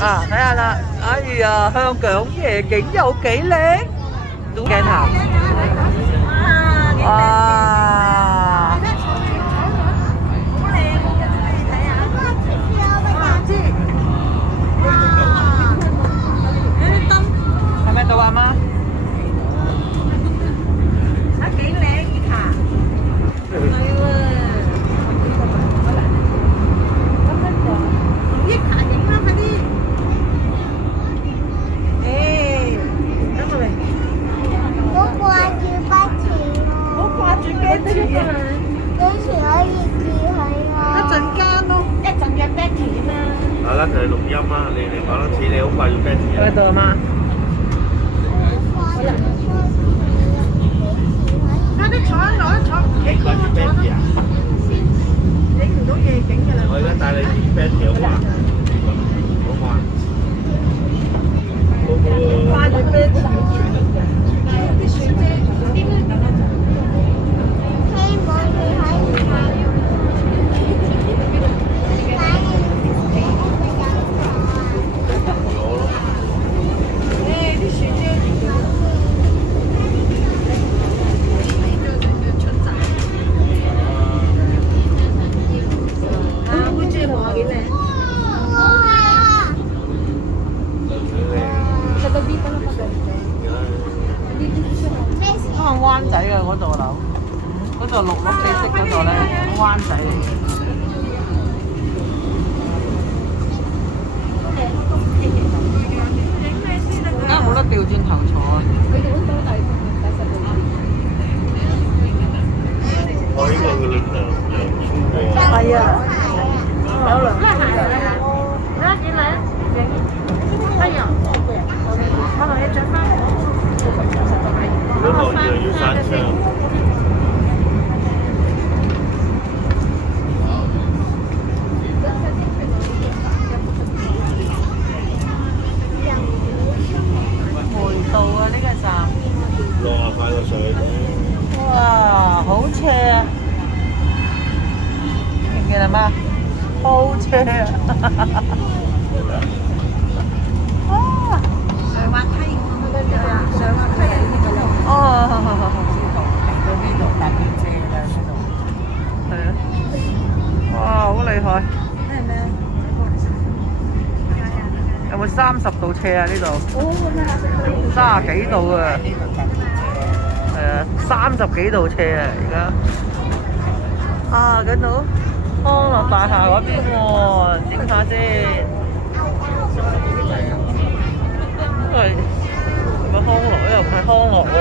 啊，睇下啦！哎呀，香港夜景有幾靚，都鏡頭。哇！係咪到啊媽？好啦，就係錄音啦，你講多次，你好掛住 Betty 啊？喺度啊媽。你掛住 Betty 啊？我而家帶你見 Betty 好嘛？好嘛？掛住 Betty。灣仔嘅嗰座樓，嗰座綠綠地色嗰座咧，灣仔。而家冇得調轉頭坐啊！我呢個佢涼風喎。係啊，有涼風㗎。嗰個又要閂窗。梅道啊，呢個站。65個水。哇，好斜啊！見唔見啊媽？好斜啊！上滑梯，上滑梯啊！哦，嚟到呢度搭電車啦，呢度。係啊！哇，好厲害！咩？有冇30度斜啊？呢度30幾度啊！係啊，30幾度斜啊！而家啊，見到康樂大廈嗰邊喎，影下先。係咪康樂？又唔係康樂喎，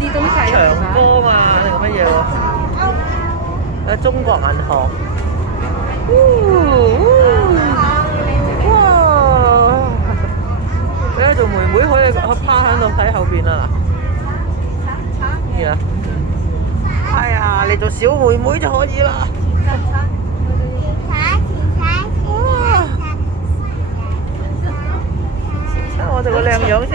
長江啊定係乜嘢喎？有中國銀行。哇！你喺做妹妹可以趴喺度睇後邊啊嗱。係啊。哎呀，你做小妹妹就可以啦。我哋個靚樣先，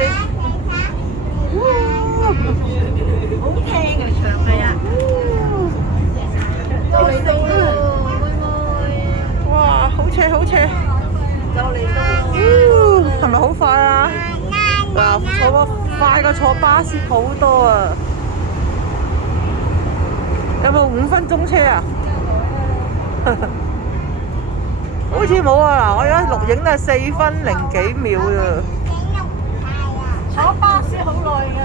好聽嘅唱係啊！就嚟到咯，妹妹！哇，好斜好斜！就嚟到，係咪好快啊？嗱，坐快過坐巴士好多啊！有冇5分鐘車啊？好似冇啊！嗱，我而家錄影都係4分零幾秒咋。坐巴士好耐嘅，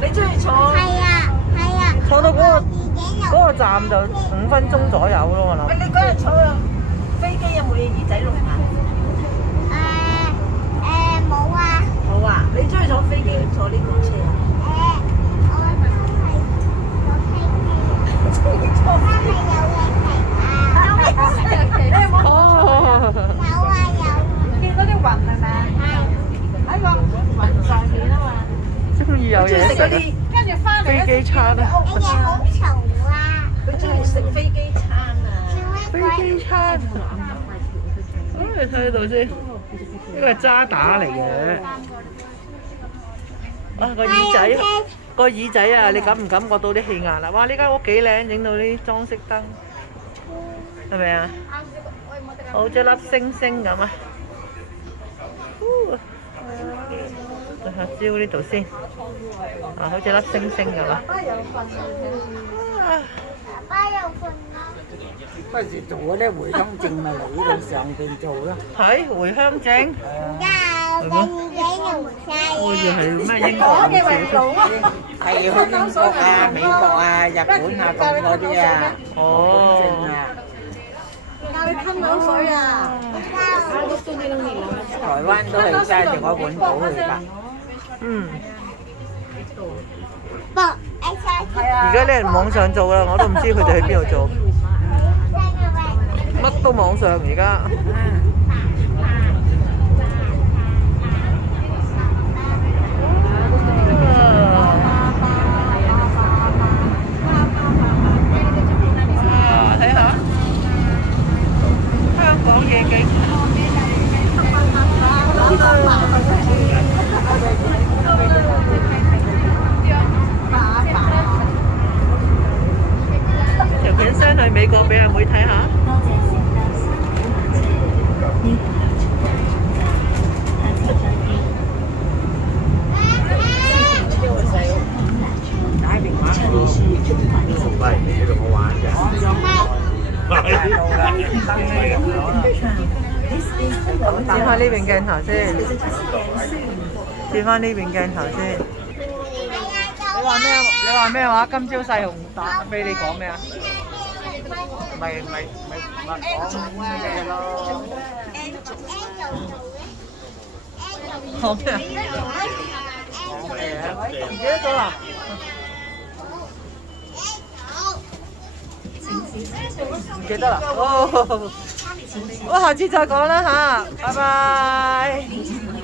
你中意坐？係啊，坐到嗰個站就5分鐘左右咯，我諗。喂，你嗰日坐飛機有冇耳仔聾啊？冇啊。冇啊？你中意坐飛機定坐呢個車啊？我中意坐飛機。哦。有。見到啲雲係咪？喺個雲上面啊嘛，中意有嘢食。跟住翻嚟飛機餐啊！好嘈啊！佢中意食飛機餐啊！飛機餐，你睇到先，呢個係渣打嚟嘅。啊，個耳仔啊！你感唔感覺到啲氣壓啦？哇！呢間屋幾靚，影到啲裝飾燈，係咪啊？好似粒星星咁啊！對下招呢度先，啊，好似粒星星咁啊！不時做嗰啲回鄉證咪嚟呢度上邊做咯。係回鄉證。係咩？好似係咩英國唔少係去英國啊、美國啊、日本啊咁嗰啲啊。哦。證啊！教你吞口水啊！台灣都係揸住嗰本簿去㗎。嗯。而家啲人網上做啦，我都唔知佢哋去邊度做。乜都網上而家。睇下香港夜景。條片 send 去美國俾阿妹睇下。喂，呢度好玩嘅。轉開呢邊鏡頭先，轉翻呢邊鏡頭先。你話咩？你話咩話？今朝細紅打俾你講咩啊？咪講咩咯？講咩啊？唔記得咗啦。唔記得啦。哦，我下次再講啦嚇，拜拜。